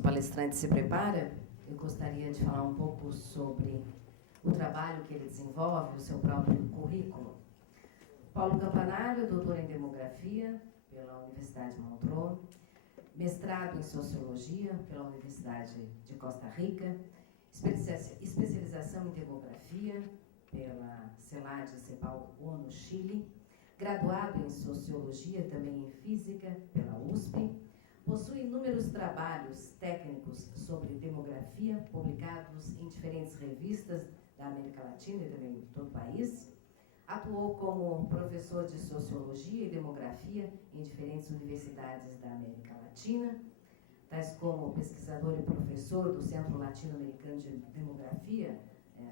nosso palestrante se prepara, eu gostaria de falar um pouco sobre o trabalho que ele desenvolve, o seu próprio currículo. Paulo Campanário é doutor em Demografia pela Universidade Montreux, mestrado em Sociologia pela Universidade de Costa Rica, especialização em Demografia pela CELAD CEPAL-U no Chile, graduado em Sociologia, também em Física pela USP, possui inúmeros trabalhos técnicos sobre demografia, publicados em diferentes revistas da América Latina e também de todo o país. Atuou como professor de Sociologia e Demografia em diferentes universidades da América Latina, tais como pesquisador e professor do Centro Latino-Americano de Demografia,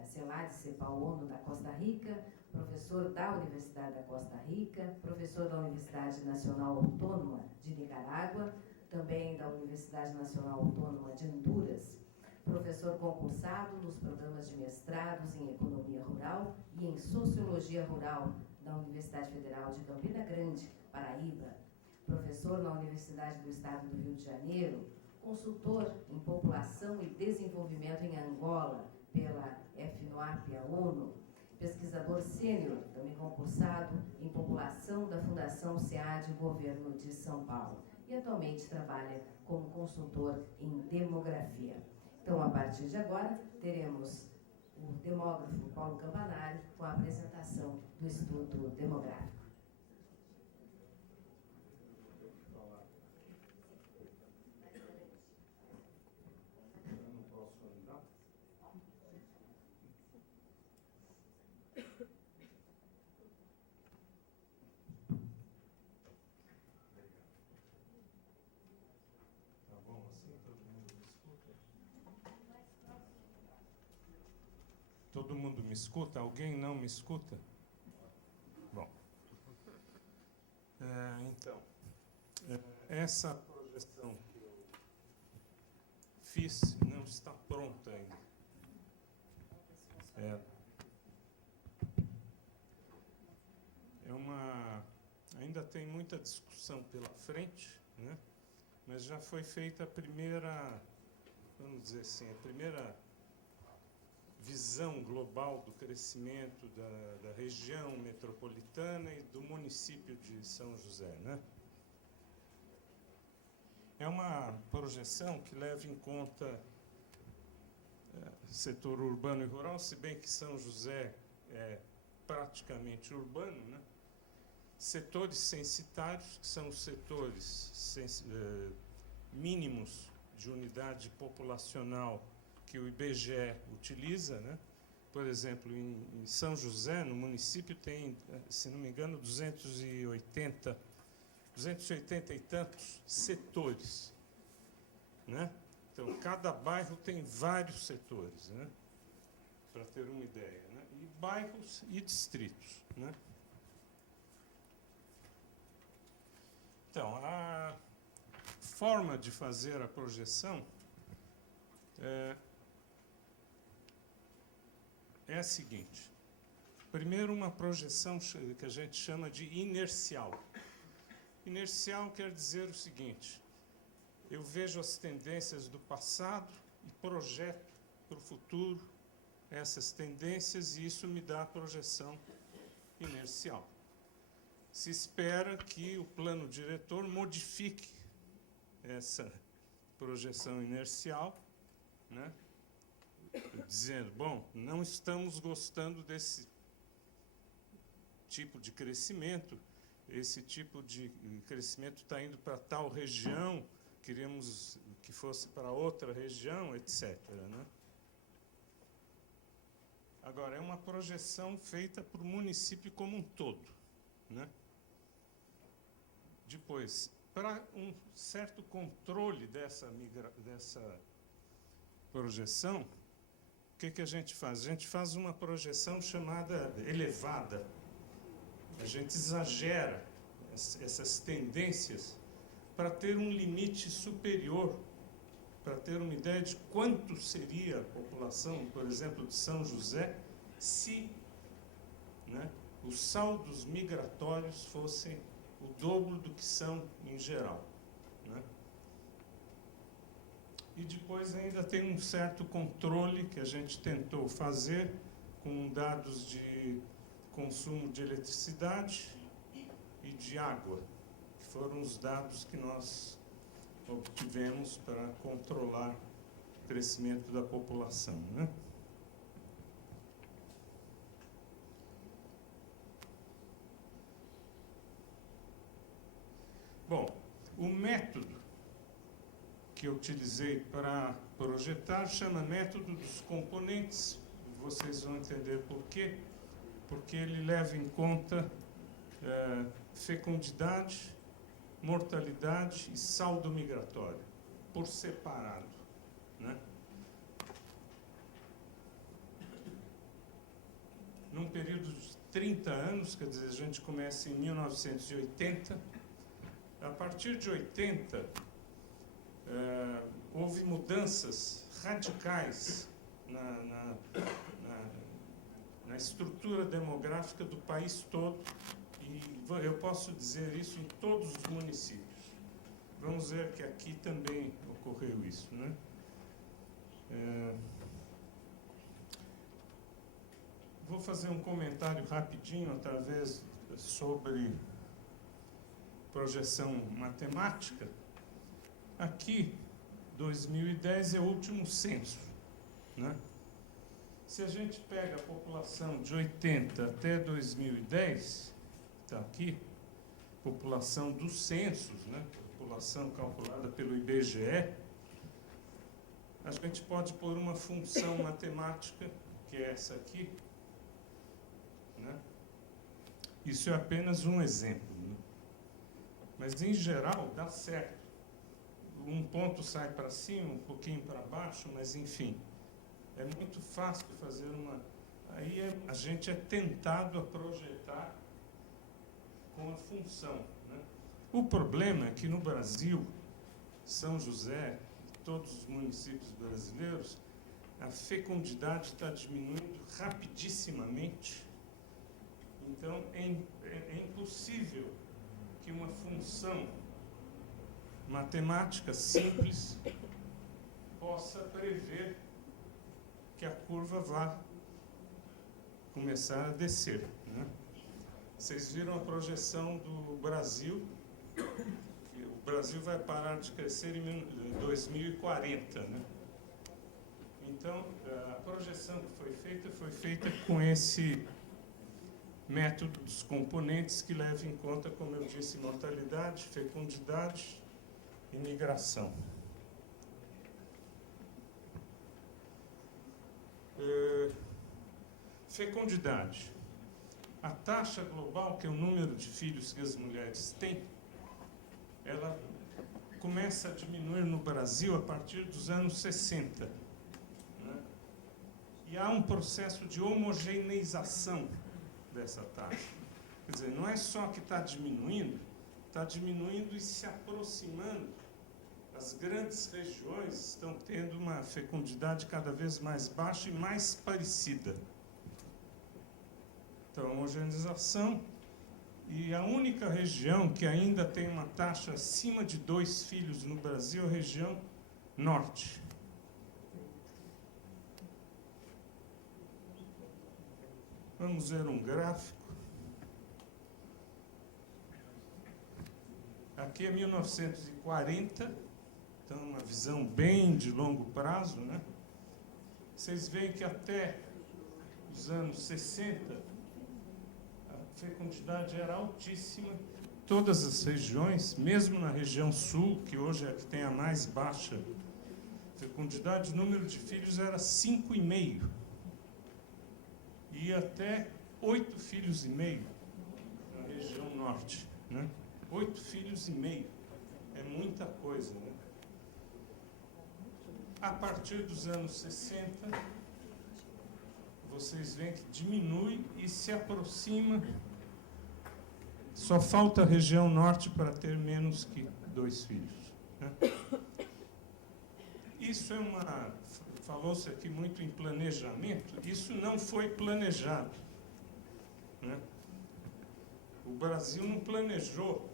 CELAD CEPAL-U da Costa Rica, professor da Universidade da Costa Rica, professor da Universidade Nacional Autônoma de Nicarágua, também da Universidade Nacional Autônoma de Honduras, professor concursado nos programas de mestrados em Economia Rural e em Sociologia Rural da Universidade Federal de Campina Grande, Paraíba, professor na Universidade do Estado do Rio de Janeiro, consultor em População e Desenvolvimento em Angola pela FNOAP, a ONU, pesquisador sênior, também concursado em População da Fundação SEAD Governo de São Paulo e atualmente trabalha como consultor em Demografia. Então, a partir de agora, teremos o demógrafo Paulo Campanário com a apresentação do estudo demográfico. Eu não posso andar? Tá bom assim? Todo mundo me escuta? Todo mundo me escuta? Alguém não me escuta? Bom. Então, essa projeção que eu fiz não está pronta ainda. Ainda tem muita discussão pela frente, né? Mas já foi feita a primeira, vamos dizer assim, a primeira visão global do crescimento da região metropolitana e do município de São José, né? É uma projeção que leva em conta setor urbano e rural, se bem que São José é praticamente urbano, né? Setores censitários, que são os setores mínimos de unidade populacional que o IBGE utiliza, né? Por exemplo, em São José, no município, tem, se não me engano, 280 e tantos setores, né? Então, cada bairro tem vários setores, né? Para ter uma ideia, né? E bairros e distritos, né? Então, a forma de fazer a projeção é a seguinte. Primeiro, uma projeção que a gente chama de inercial. Inercial quer dizer o seguinte: eu vejo as tendências do passado e projeto para o futuro essas tendências, e isso me dá a projeção inercial. Se espera que o plano diretor modifique essa projeção inercial, né? Dizendo, bom, não estamos gostando desse tipo de crescimento, esse tipo de crescimento está indo para tal região, queríamos que fosse para outra região, etc., né? Agora, é uma projeção feita para o município como um todo, né? Depois, para um certo controle dessa projeção, o que a gente faz? A gente faz uma projeção chamada elevada. A gente exagera essas tendências para ter um limite superior, para ter uma ideia de quanto seria a população, por exemplo, de São José, se, né, os saldos migratórios fossem o dobro do que são em geral, né? E depois ainda tem um certo controle que a gente tentou fazer com dados de consumo de eletricidade e de água, que foram os dados que nós obtivemos para controlar o crescimento da população, né? Bom, o método que eu utilizei para projetar chama método dos componentes. Vocês vão entender por quê. Porque ele leva em conta fecundidade, mortalidade e saldo migratório, por separado, né? Num período de 30 anos, quer dizer, a gente começa em 1980, a partir de 80, houve mudanças radicais na estrutura demográfica do país todo, e eu posso dizer isso em todos os municípios. Vamos ver que aqui também ocorreu isso, né? Vou fazer um comentário rapidinho sobre projeção matemática. Aqui, 2010 é o último censo, né? Se a gente pega a população de 80 até 2010, está aqui, população dos censos, né? População calculada pelo IBGE, a gente pode pôr uma função matemática, que é essa aqui, né? Isso é apenas um exemplo, né? Mas, em geral, dá certo. Um ponto sai para cima, um pouquinho para baixo, mas, enfim, é muito fácil fazer uma... Aí a gente é tentado a projetar com a função, né? O problema é que no Brasil, São José, todos os municípios brasileiros, a fecundidade está diminuindo rapidissimamente. Então, é impossível que uma função matemática simples possa prever que a curva vá começar a descer, né? Vocês viram a projeção do Brasil, que o Brasil vai parar de crescer em 2040, né? Então, a projeção que foi feita com esse método dos componentes que leva em conta, como eu disse, mortalidade, fecundidade e migração. Fecundidade. A taxa global, que é o número de filhos que as mulheres têm, ela começa a diminuir no Brasil a partir dos anos 60. Né? E há um processo de homogeneização dessa taxa. Quer dizer, não é só que está diminuindo e se aproximando. As grandes regiões estão tendo uma fecundidade cada vez mais baixa e mais parecida. Então, homogeneização. E a única região que ainda tem uma taxa acima de 2 filhos no Brasil é a região norte. Vamos ver um gráfico. Aqui é 1940, então uma visão bem de longo prazo, né? Vocês veem que até os anos 60, a fecundidade era altíssima. Todas as regiões, mesmo na região sul, que hoje é a que tem a mais baixa fecundidade, o número de filhos era 5,5. E até 8 filhos e meio na região norte, né? 8 filhos e meio. É muita coisa, né? A partir dos anos 60, vocês veem que diminui e se aproxima. Só falta a região norte para ter menos que 2 filhos, né? Isso é uma... Falou-se aqui muito em planejamento. Isso não foi planejado, né? O Brasil não planejou.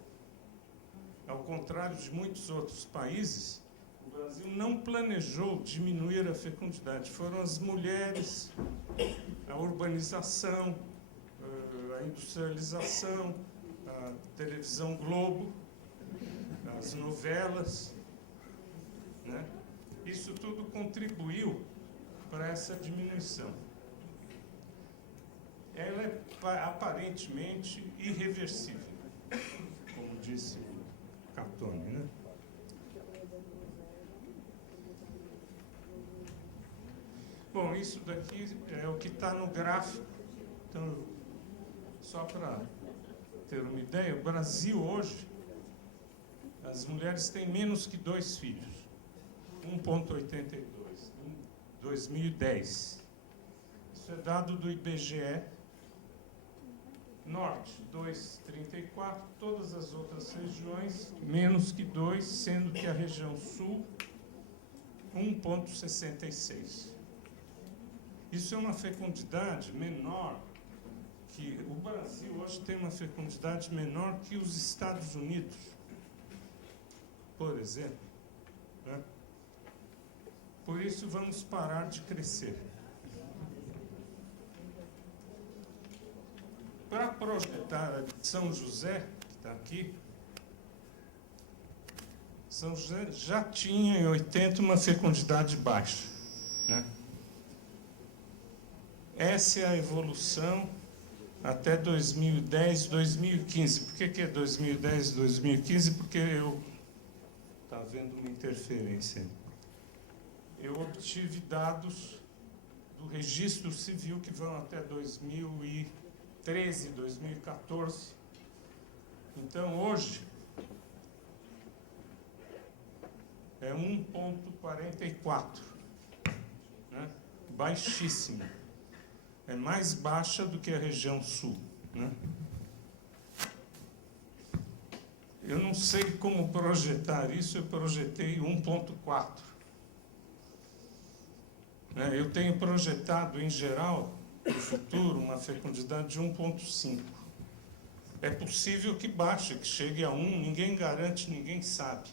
Ao contrário de muitos outros países, o Brasil não planejou diminuir a fecundidade. Foram as mulheres, a urbanização, a industrialização, a televisão Globo, as novelas, né? Isso tudo contribuiu para essa diminuição. Ela é aparentemente irreversível, como disse Catone, né? Bom, isso daqui é o que está no gráfico. Então, só para ter uma ideia, o Brasil hoje, as mulheres têm menos que 2 filhos. 1,82 em 2010. Isso é dado do IBGE. Norte, 2,34. Todas as outras regiões, menos que 2, sendo que a região Sul, 1,66. Isso é uma fecundidade menor que... O Brasil hoje tem uma fecundidade menor que os Estados Unidos, por exemplo, né? Por isso, vamos parar de crescer. Para projetar a São José, que está aqui, São José já tinha, em 80, uma fecundidade baixa, né? Essa é a evolução até 2010, 2015. Por que é 2010, 2015? Porque está havendo uma interferência. Eu obtive dados do registro civil que vão até 2013, 2014. Então, hoje, é 1,44, né? Baixíssimo. É mais baixa do que a região sul, né? Eu não sei como projetar isso, eu projetei 1,4. Eu tenho projetado, em geral, no futuro, uma fecundidade de 1,5. É possível que baixe, que chegue a 1, ninguém garante, ninguém sabe.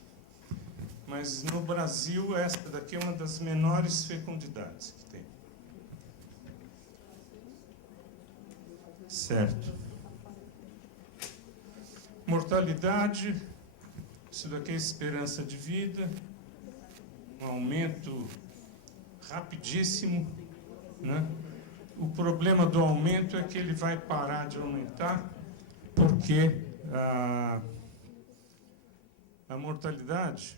Mas, no Brasil, essa daqui é uma das menores fecundidades que tem. Certo. Mortalidade, isso daqui é esperança de vida, um aumento rapidíssimo, né? O problema do aumento é que ele vai parar de aumentar, porque a mortalidade,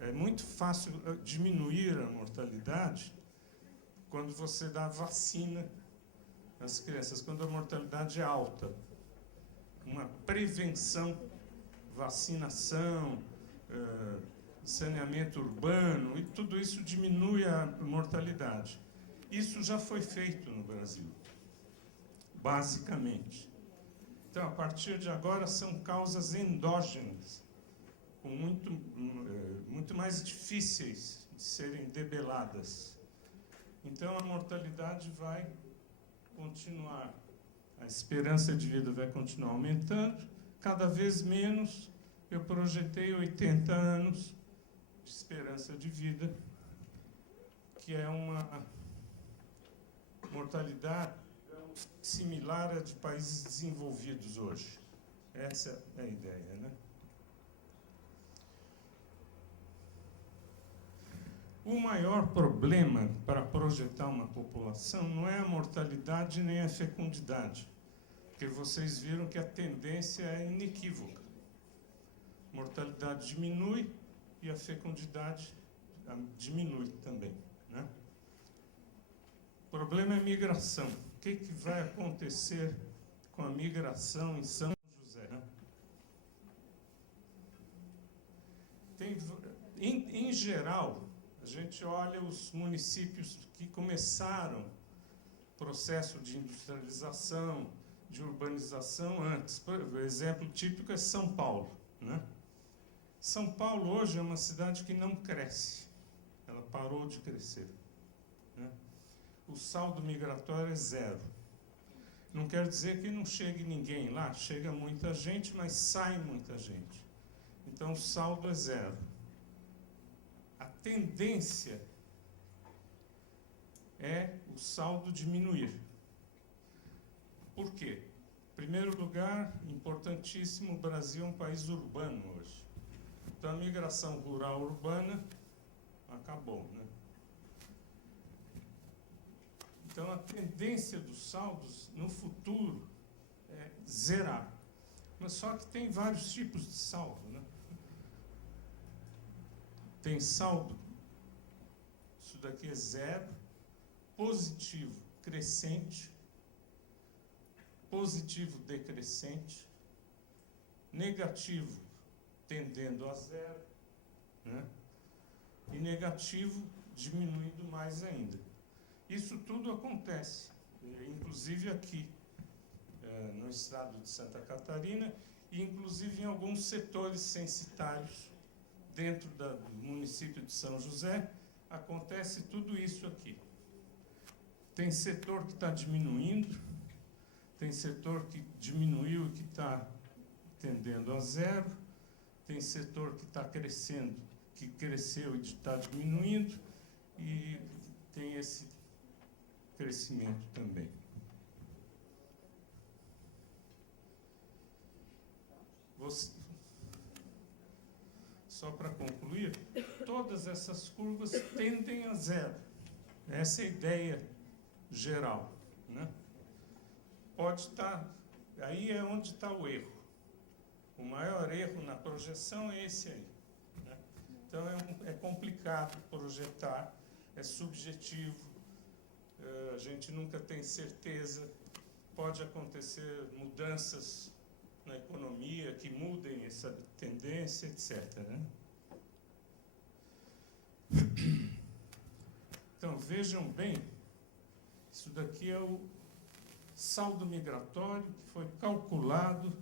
é muito fácil diminuir a mortalidade quando você dá vacina às crianças, quando a mortalidade é alta. Uma prevenção, vacinação, saneamento urbano, e tudo isso diminui a mortalidade. Isso já foi feito no Brasil, basicamente. Então, a partir de agora, são causas endógenas, muito mais difíceis de serem debeladas. Então, a mortalidade vai continuar, a esperança de vida vai continuar aumentando, cada vez menos. Eu projetei 80 anos de esperança de vida, que é uma mortalidade similar à de países desenvolvidos hoje. Essa é a ideia, né? O maior problema para projetar uma população não é a mortalidade nem a fecundidade, porque vocês viram que a tendência é inequívoca. A mortalidade diminui e a fecundidade diminui também, né? O problema é a migração. O que vai acontecer com a migração em São José, né? Em geral, a gente olha os municípios que começaram o processo de industrialização, de urbanização antes. O exemplo típico é São Paulo, né? São Paulo hoje é uma cidade que não cresce. Ela parou de crescer, né? O saldo migratório é 0. Não quer dizer que não chegue ninguém lá. Chega muita gente, mas sai muita gente. Então, o saldo é 0. tendência é o saldo diminuir. Por quê? Em primeiro lugar, importantíssimo, o Brasil é um país urbano hoje. Então, a migração rural-urbana acabou, né? Então, a tendência dos saldos, no futuro, é zerar. Mas só que tem vários tipos de saldo, né? Tem saldo, isso daqui é zero, positivo crescente, positivo decrescente, negativo tendendo a zero, né? E negativo diminuindo mais ainda. Isso tudo acontece, inclusive aqui no estado de Santa Catarina e inclusive em alguns setores censitários dentro do município de São José, acontece tudo isso aqui. Tem setor que está diminuindo, tem setor que diminuiu e que está tendendo a zero, tem setor que está crescendo, que cresceu e está diminuindo, e tem esse crescimento também. Só para concluir, todas essas curvas tendem a zero. Essa é a ideia geral, né? Pode estar, aí é onde está o erro. O maior erro na projeção é esse aí, né? Então é complicado projetar, é subjetivo, a gente nunca tem certeza, pode acontecer mudanças na economia que mudem essa tendência, etc., né? Então, vejam bem, isso daqui é o saldo migratório que foi calculado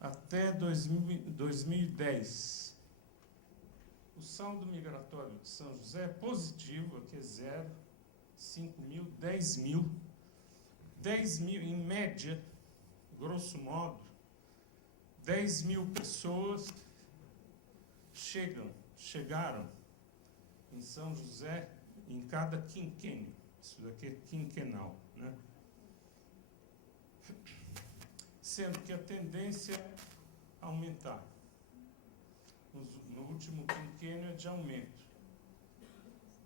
até 2010. O saldo migratório de São José é positivo, aqui é 0, 5 mil, 10 mil. 10 mil, em média, grosso modo, 10 mil pessoas chegaram em São José em cada quinquênio. Isso daqui é quinquenal, né? Sendo que a tendência é aumentar. No último quinquênio é de aumento.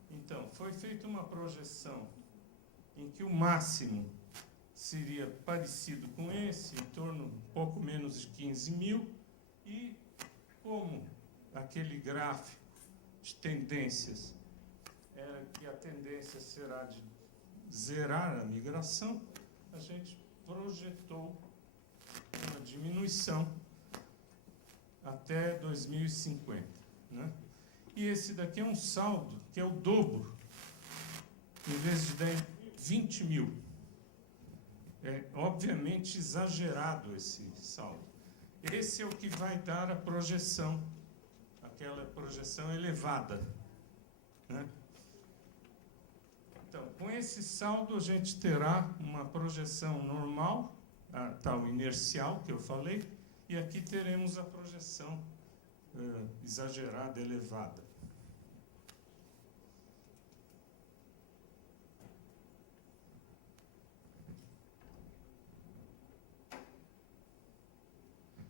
Então, foi feita uma projeção em que o máximo seria parecido com esse, em torno um pouco menos de 15 mil, e como aquele gráfico de tendências era que a tendência será de zerar a migração, a gente projetou uma diminuição até 2050, né? E esse daqui é um saldo que é o dobro, em vez de 20 mil. É obviamente exagerado esse saldo. Esse é o que vai dar a projeção, aquela projeção elevada, né? Então, com esse saldo, a gente terá uma projeção normal, a tal inercial que eu falei, e aqui teremos a projeção exagerada, elevada.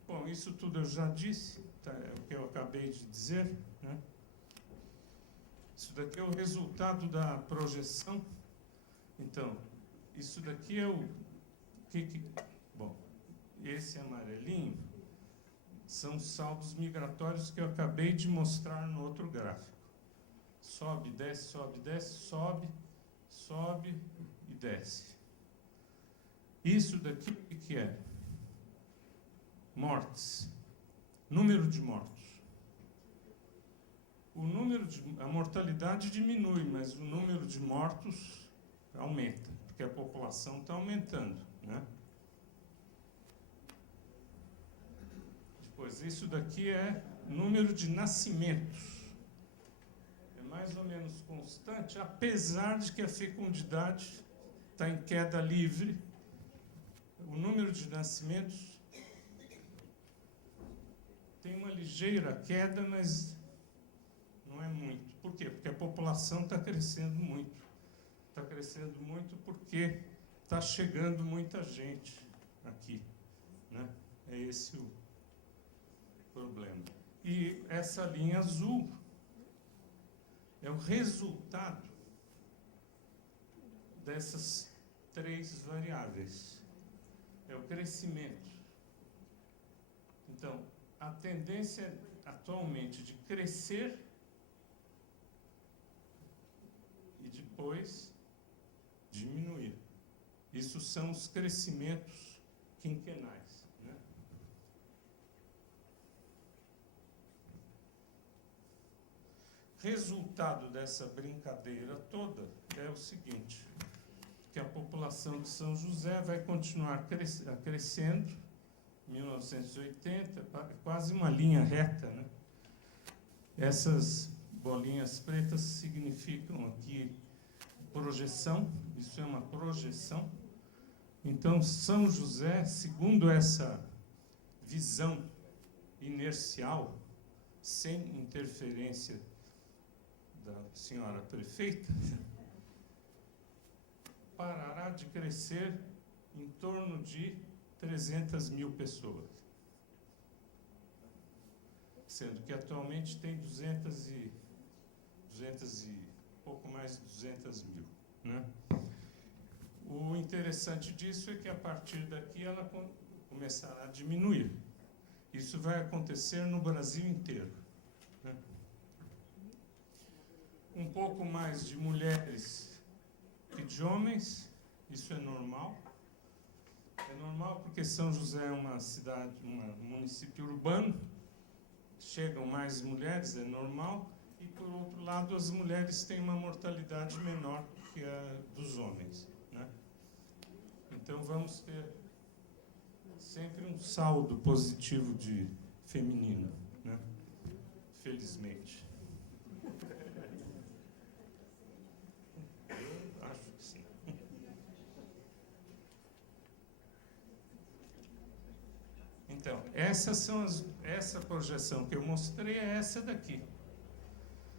Bom, isso tudo eu já disse, tá, é o que eu acabei de dizer, né? Isso daqui é o resultado da projeção. Então, isso daqui é o bom, esse amarelinho são os saldos migratórios que eu acabei de mostrar no outro gráfico. Sobe, desce, sobe, desce, sobe, sobe e desce. Isso daqui o que é? Mortes. Número de mortos. A mortalidade diminui, mas o número de mortos aumenta, porque a população está aumentando, né? Depois, isso daqui é número de nascimentos. É mais ou menos constante, apesar de que a fecundidade está em queda livre. O número de nascimentos tem uma ligeira queda, mas não é muito. Por quê? Porque a população está crescendo muito. Está crescendo muito porque está chegando muita gente aqui, né? É esse o problema. E essa linha azul é o resultado dessas 3 variáveis. É o crescimento. Então, a tendência atualmente de crescer e depois diminuir. Isso são os crescimentos quinquenais, né? Resultado dessa brincadeira toda é o seguinte, que a população de São José vai continuar crescendo, 1980, quase uma linha reta, né? Essas bolinhas pretas significam aqui projeção, isso é uma projeção. Então, São José, segundo essa visão inercial, sem interferência da senhora prefeita, parará de crescer em torno de 300 mil pessoas. Sendo que atualmente tem 200 e pouco mais de 200 mil, né? O interessante disso é que a partir daqui ela começará a diminuir. Isso vai acontecer no Brasil inteiro, né? Um pouco mais de mulheres que de homens, isso é normal. É normal porque São José é uma cidade, um município urbano, chegam mais mulheres, é normal, e por outro lado as mulheres têm uma mortalidade menor que a dos homens, né? Então vamos ter sempre um saldo positivo de feminino, né? Felizmente. Eu acho que sim. Então, essa projeção que eu mostrei é essa daqui.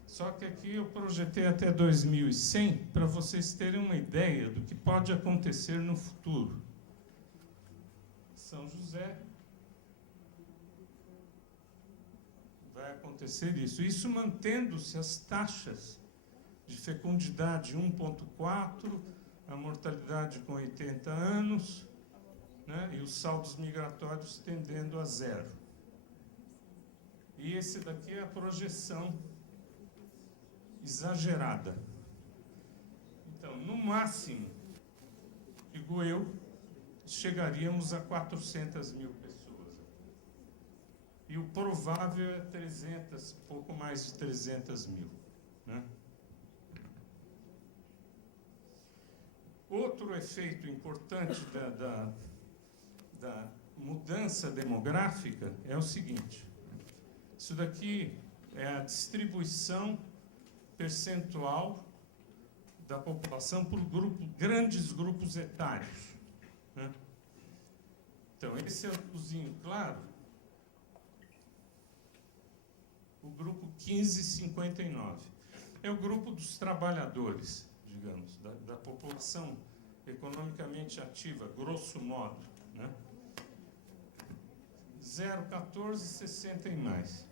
Só que aqui eu projetei até 2100 para vocês terem uma ideia do que pode acontecer no futuro. São José vai acontecer isso. Isso mantendo-se as taxas de fecundidade 1,4, a mortalidade com 80 anos, né, e os saldos migratórios tendendo a 0. E esse daqui é a projeção exagerada. Então, no máximo, digo eu, chegaríamos a 400 mil pessoas. E o provável é 300, pouco mais de 300 mil, né? Outro efeito importante da mudança demográfica é o seguinte. Isso daqui é a distribuição percentual da população por grandes grupos etários, né? Então, esse azulzinho claro, o grupo 15-59. É o grupo dos trabalhadores, digamos, da população economicamente ativa, grosso modo, né? 0 a 14, 60 e mais.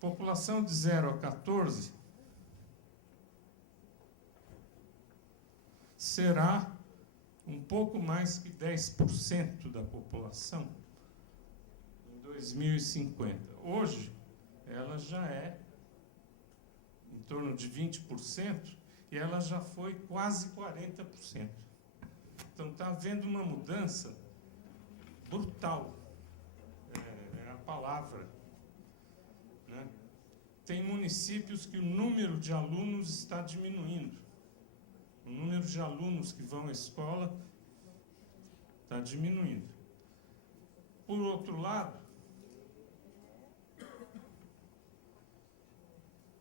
População de 0 a 14 será um pouco mais que 10% da população em 2050. Hoje, ela já é em torno de 20% e ela já foi quase 40%. Então, está havendo uma mudança brutal, é a palavra, né? Tem municípios que o número de alunos está diminuindo. O número de alunos que vão à escola está diminuindo. Por outro lado,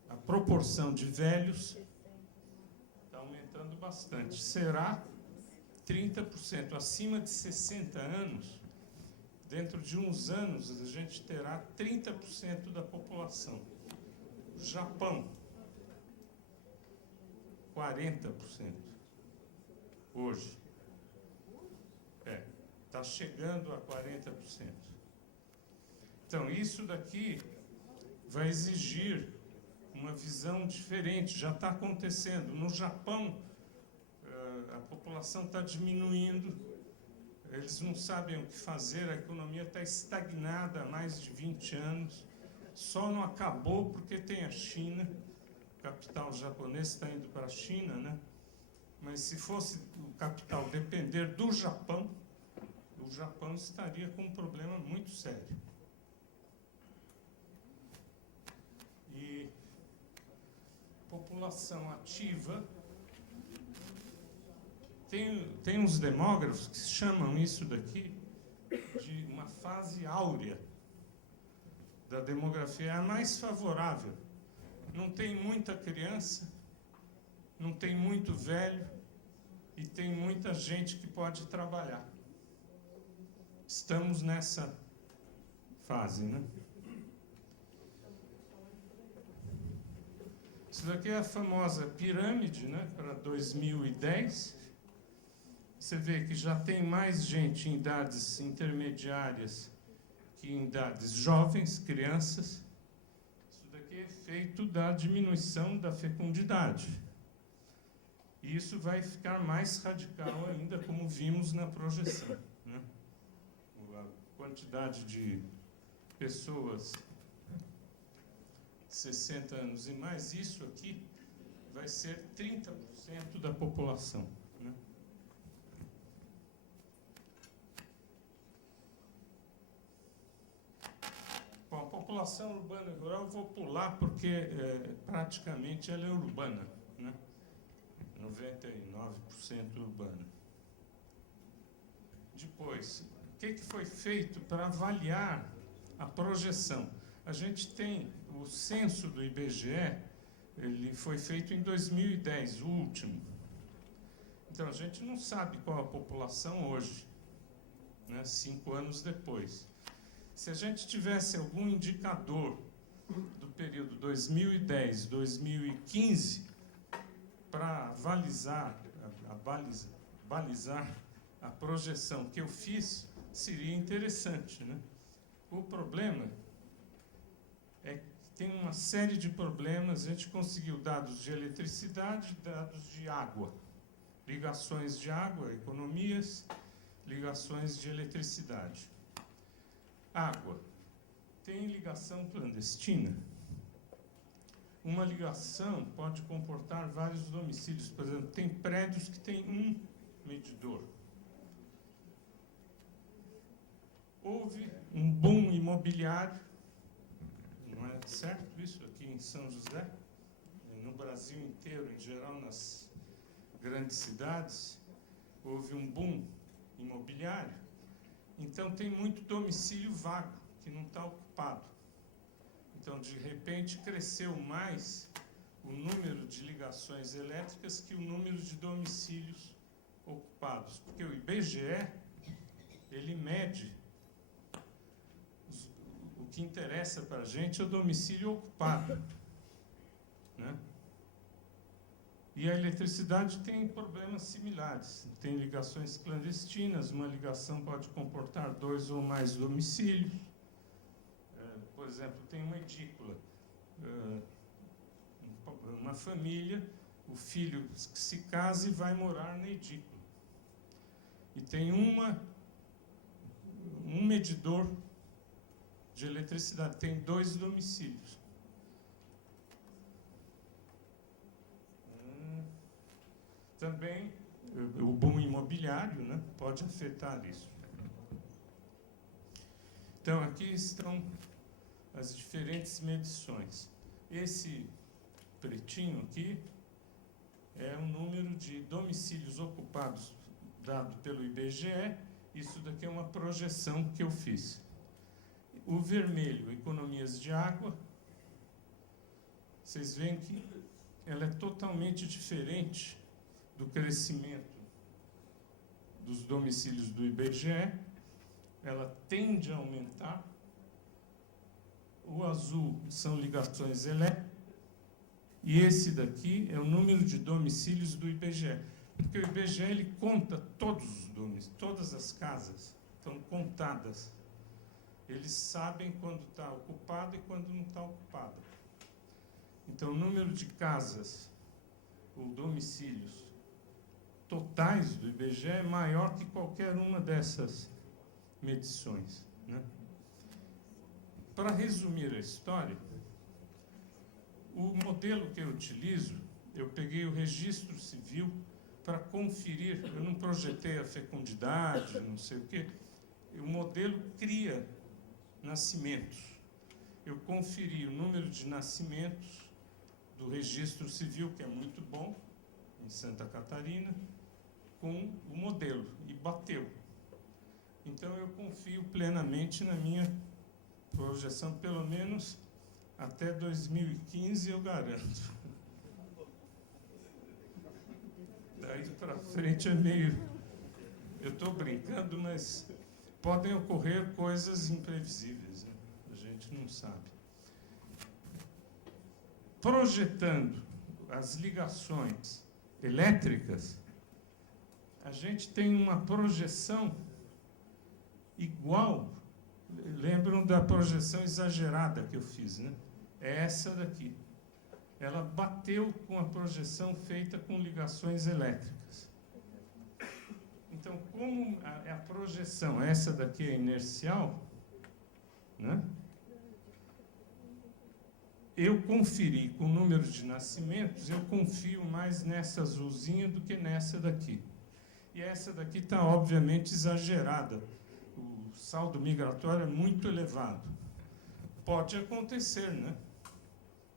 a proporção de velhos está aumentando bastante. Será 30%. Acima de 60 anos, dentro de uns anos, a gente terá 30% da população. Japão, 40% hoje. Está chegando a 40%. Então, isso daqui vai exigir uma visão diferente. Já está acontecendo. No Japão, a população está diminuindo, eles não sabem o que fazer, a economia está estagnada há mais de 20 anos, só não acabou porque tem a China, o capital japonês está indo para a China, né? Mas se fosse o capital depender do Japão, o Japão estaria com um problema muito sério. E população ativa, tem uns demógrafos que chamam isso daqui de uma fase áurea da demografia, é a mais favorável. Não tem muita criança, não tem muito velho e tem muita gente que pode trabalhar. Estamos nessa fase, né? Isso daqui é a famosa pirâmide, né, para 2010. Você vê que já tem mais gente em idades intermediárias que em idades jovens, crianças. Isso daqui é efeito da diminuição da fecundidade. E isso vai ficar mais radical ainda, como vimos na projeção, né? A quantidade de pessoas de 60 anos e mais, isso aqui vai ser 30% da população, né? Bom, a população urbana e rural eu vou pular porque praticamente ela é urbana, né? 99% urbana. Depois, o que foi feito para avaliar a projeção? A gente tem o censo do IBGE, ele foi feito em 2010, o último. Então, a gente não sabe qual a população hoje, né, 5 anos depois. Se a gente tivesse algum indicador do período 2010, 2015, para balizar a projeção que eu fiz, seria interessante, né? O problema é que tem uma série de problemas. A gente conseguiu dados de eletricidade, dados de água, ligações de água, economias, ligações de eletricidade. Água. Tem ligação clandestina? Uma ligação pode comportar vários domicílios. Por exemplo, tem prédios que têm um medidor. Houve um boom imobiliário, não é certo isso aqui em São José? No Brasil inteiro, em geral, nas grandes cidades, houve um boom imobiliário. Então, tem muito domicílio vago, que não está ocupado. Então, de repente, cresceu mais o número de ligações elétricas que o número de domicílios ocupados. Porque o IBGE, ele mede, o que interessa para a gente é o domicílio ocupado, né? E a eletricidade tem problemas similares. Tem ligações clandestinas, uma ligação pode comportar 2 ou mais domicílios. Por exemplo, tem uma edícula. Uma família, o filho se casa e vai morar na edícula. E tem um medidor de eletricidade, tem 2 domicílios. Também o boom imobiliário, né, pode afetar isso. Então, aqui estão as diferentes medições. Esse pretinho aqui é o número de domicílios ocupados dado pelo IBGE. Isso daqui é uma projeção que eu fiz. O vermelho, economias de água. Vocês veem que ela é totalmente diferente do crescimento dos domicílios do IBGE. Ela tende a aumentar. O azul são ligações elétricas, E esse daqui é o número de domicílios do IBGE. Porque o IBGE ele conta todos os domicílios, todas as casas estão contadas. Eles sabem quando está ocupado e quando não está ocupado. Então, o número de casas ou domicílios totais do IBGE é maior que qualquer uma dessas medições, né? Para resumir a história, o modelo que eu utilizo, eu peguei o registro civil para conferir, eu não projetei a fecundidade, não sei o quê, o modelo cria nascimentos. Eu conferi o número de nascimentos do registro civil, que é muito bom, em Santa Catarina, com o modelo, e bateu. Então, eu confio plenamente na minha projeção, pelo menos até 2015, eu garanto. Daí para frente é meio... Eu estou brincando, mas podem ocorrer coisas imprevisíveis, né? A gente não sabe. Projetando as ligações elétricas, a gente tem uma projeção igual. Lembram da projeção exagerada que eu fiz, né? É essa daqui. Ela bateu com a projeção feita com ligações elétricas. Então, como a projeção, essa daqui é inercial, né? Eu conferi com o número de nascimentos, eu confio mais nessa azulzinha do que nessa daqui. E essa daqui está, obviamente, exagerada. O saldo migratório é muito elevado. Pode acontecer, né?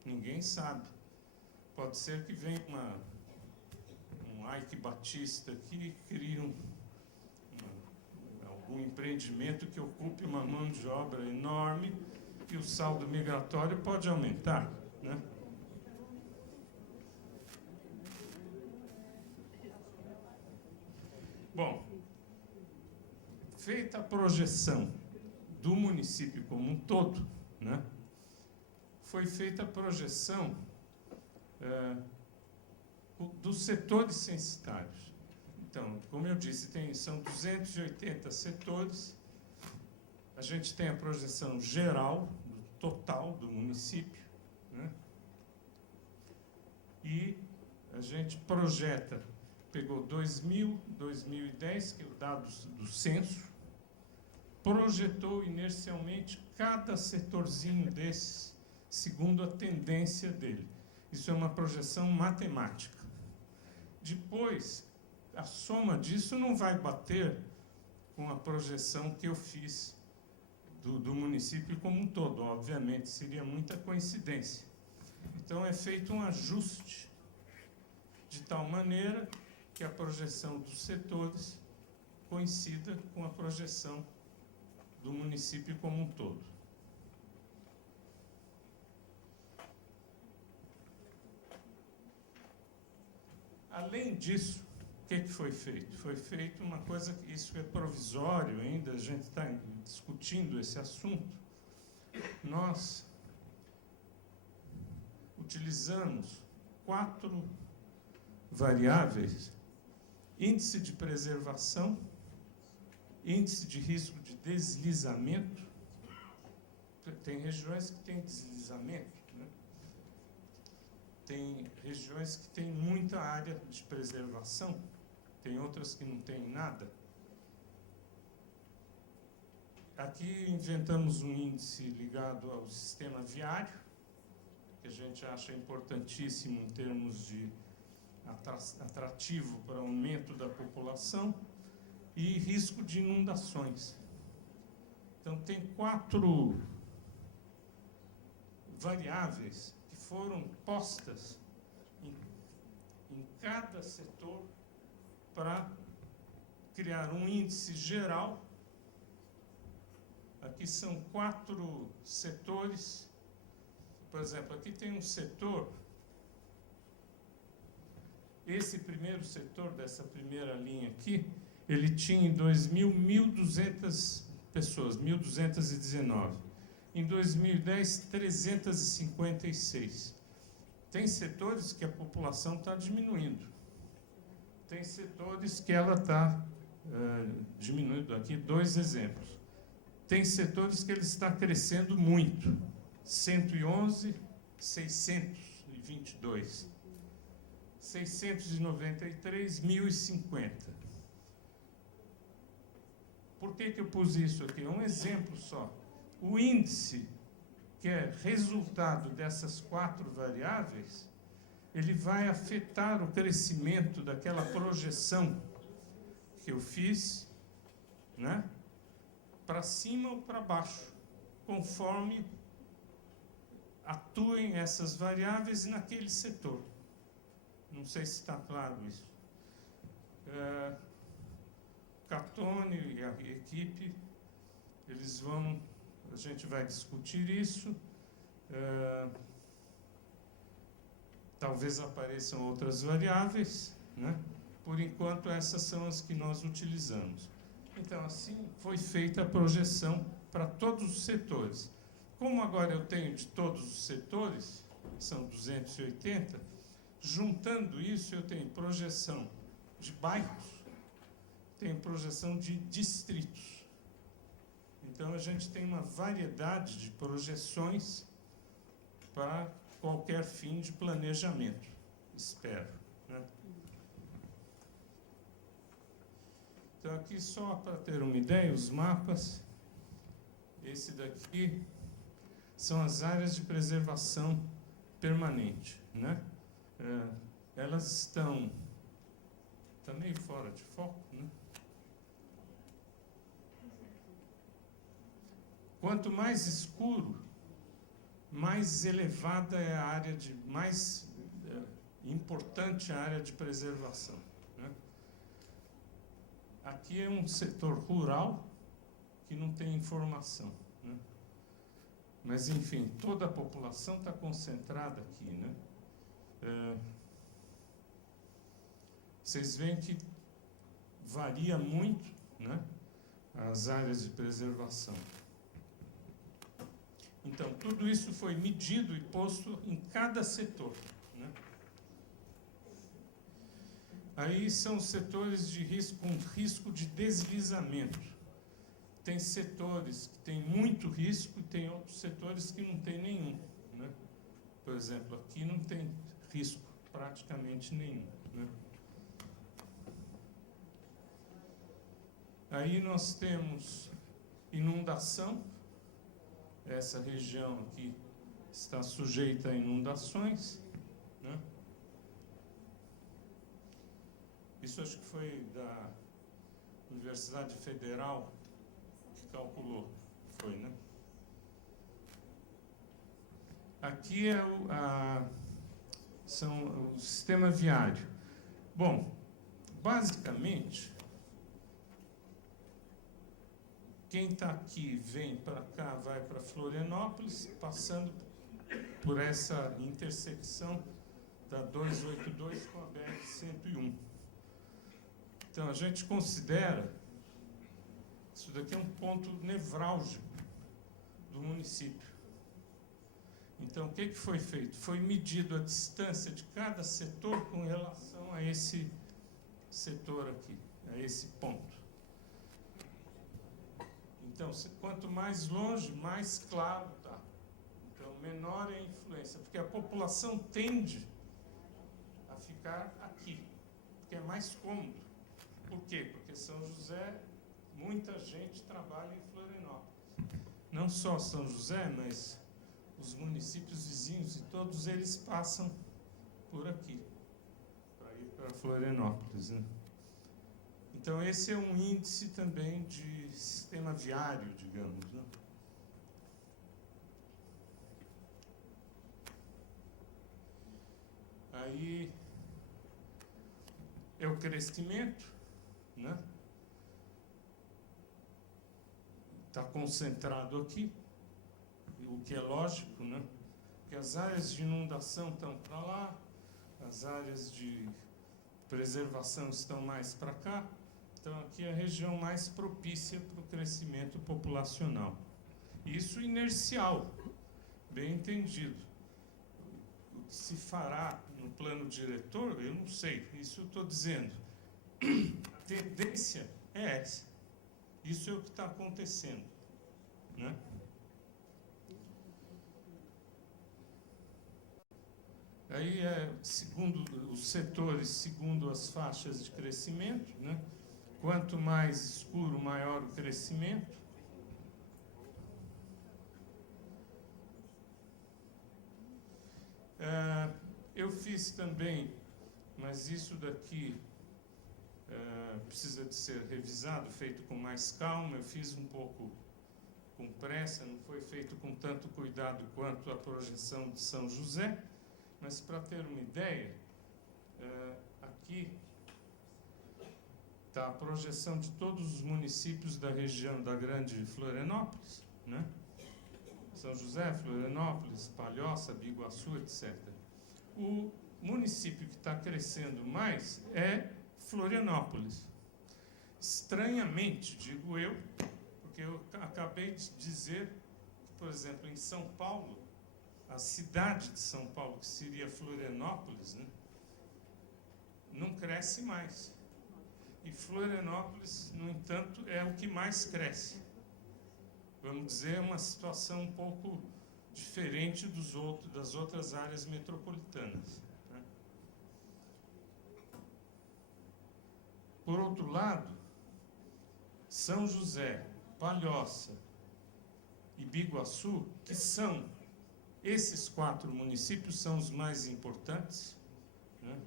Ninguém sabe. Pode ser que venha um Ike Batista aqui e crie algum empreendimento que ocupe uma mão de obra enorme e o saldo migratório pode aumentar, né? Bom, feita a projeção do município como um todo, né, foi feita a projeção dos setores censitários. Então, como eu disse, são 280 setores. A gente tem a projeção geral, total do município, né? E a gente projeta, pegou 2000, 2010, que é o dado do censo, projetou inercialmente cada setorzinho desses, segundo a tendência dele. Isso é uma projeção matemática. Depois, a soma disso não vai bater com a projeção que eu fiz do município como um todo. Obviamente, seria muita coincidência. Então, é feito um ajuste de tal maneira que a projeção dos setores coincida com a projeção do município como um todo. Além disso, o que foi feito? Foi feito uma coisa, que isso é provisório ainda, a gente está discutindo esse assunto. Nós utilizamos 4 variáveis: índice de preservação, índice de risco de deslizamento. Tem regiões que têm deslizamento, né? Tem regiões que têm muita área de preservação, tem outras que não têm nada. Aqui inventamos um índice ligado ao sistema viário, que a gente acha importantíssimo em termos de atrativo para o aumento da população, e risco de inundações. Então, tem 4 variáveis que foram postas em cada setor para criar um índice geral. Aqui são 4 setores. Por exemplo, aqui tem um setor. Esse primeiro setor, dessa primeira linha aqui, ele tinha em 2000 1.200 pessoas, 1.219. Em 2010, 356. Tem setores que a população está diminuindo. Tem setores que ela está diminuindo. Aqui, 2 exemplos. Tem setores que ele está crescendo muito. 111, 622. 693, 1.050. Por que eu pus isso aqui? É um exemplo só. O índice, que é resultado dessas 4 variáveis, ele vai afetar o crescimento daquela projeção que eu fiz, né, para cima ou para baixo, conforme atuem essas variáveis naquele setor. Não sei se está claro isso. Catone e a equipe, a gente vai discutir isso. Talvez apareçam outras variáveis, né? Por enquanto, essas são as que nós utilizamos. Então, assim, foi feita a projeção para todos os setores. Como agora eu tenho de todos os setores, são 280, juntando isso, eu tenho projeção de bairros, tenho projeção de distritos. Então, a gente tem uma variedade de projeções para qualquer fim de planejamento, espero, né? Então, aqui, só para ter uma ideia, os mapas, esse daqui são as áreas de preservação permanente, né? Elas estão... Está meio fora de foco, né? Quanto mais escuro, mais elevada é a área de... mais importante a área de preservação, né? Aqui é um setor rural que não tem informação, né? Mas, enfim, toda a população está concentrada aqui, né? Vocês veem que varia muito, né, as áreas de preservação. Então, tudo isso foi medido e posto em cada setor, né? Aí são os setores de risco, com risco de deslizamento. Tem setores que têm muito risco e tem outros setores que não têm nenhum, né? Por exemplo, aqui não tem risco praticamente nenhum, né? Aí nós temos inundação. Essa região aqui está sujeita a inundações, né? Isso acho que foi da Universidade Federal que calculou, foi, né? Aqui é o sistema viário. Bom, basicamente, quem está aqui vem para cá, vai para Florianópolis, passando por essa intersecção da 282 com a BR-101. Então, a gente considera isso daqui é um ponto nevrálgico do município. Então, o que foi feito? Foi medido a distância de cada setor com relação a esse setor aqui, a esse ponto. Então, quanto mais longe, mais claro está. Então, menor é a influência, porque a população tende a ficar aqui, porque é mais cômodo. Por quê? Porque São José, muita gente trabalha em Florianópolis. Não só São José, mas os municípios vizinhos, e todos eles passam por aqui, para ir para Florianópolis, né? Então, esse é um índice também de sistema viário, digamos, né? Aí é o crescimento, né? Está concentrado aqui, o que é lógico, né? Porque as áreas de inundação estão para lá, as áreas de preservação estão mais para cá. Então, aqui é a região mais propícia para o crescimento populacional. Isso inercial, bem entendido. O se fará no plano diretor, eu não sei, isso eu estou dizendo. A tendência é essa. Isso é o que está acontecendo, né? Aí, segundo os setores, segundo as faixas de crescimento, né? Quanto mais escuro, maior o crescimento. Eu fiz também, mas isso daqui precisa de ser revisado, feito com mais calma. Eu fiz um pouco com pressa, não foi feito com tanto cuidado quanto a projeção de São José, mas para ter uma ideia, aqui está a projeção de todos os municípios da região da Grande Florianópolis, né? São José, Florianópolis, Palhoça, Biguaçu, etc. O município que está crescendo mais é Florianópolis. Estranhamente, digo eu, porque eu acabei de dizer que, por exemplo, em São Paulo, a cidade de São Paulo, que seria Florianópolis, né, não cresce mais. E Florianópolis, no entanto, é o que mais cresce. Vamos dizer, uma situação um pouco diferente das outras áreas metropolitanas, né? Por outro lado, São José, Palhoça e Biguaçu, que são esses 4 municípios, são os mais importantes, né,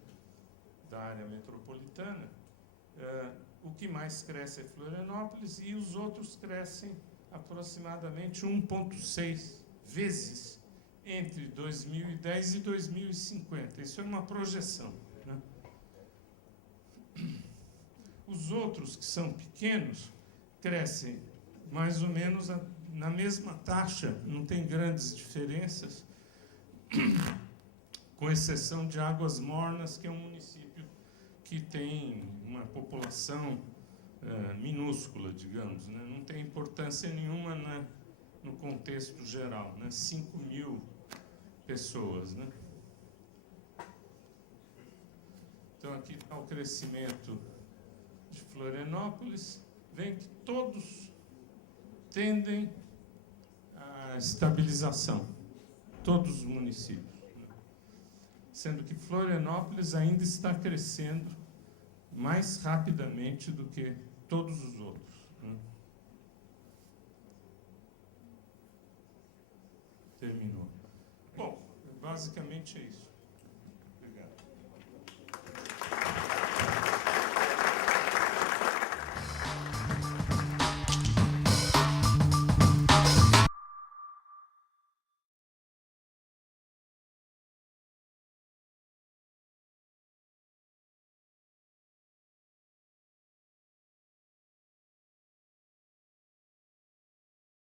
da área metropolitana. O que mais cresce é Florianópolis e os outros crescem aproximadamente 1,6 vezes entre 2010 e 2050. Isso é uma projeção, né? Os outros, que são pequenos, crescem mais ou menos na mesma taxa, não tem grandes diferenças, com exceção de Águas Mornas, que é um município que tem uma população minúscula, digamos, né? Não tem importância nenhuma no contexto geral, né? 5.000 pessoas, né? Então, aqui está o crescimento de Florianópolis. Vem que todos tendem à estabilização, todos os municípios, né? Sendo que Florianópolis ainda está crescendo mais rapidamente do que todos os outros, né? Terminou. Bom, basicamente é isso.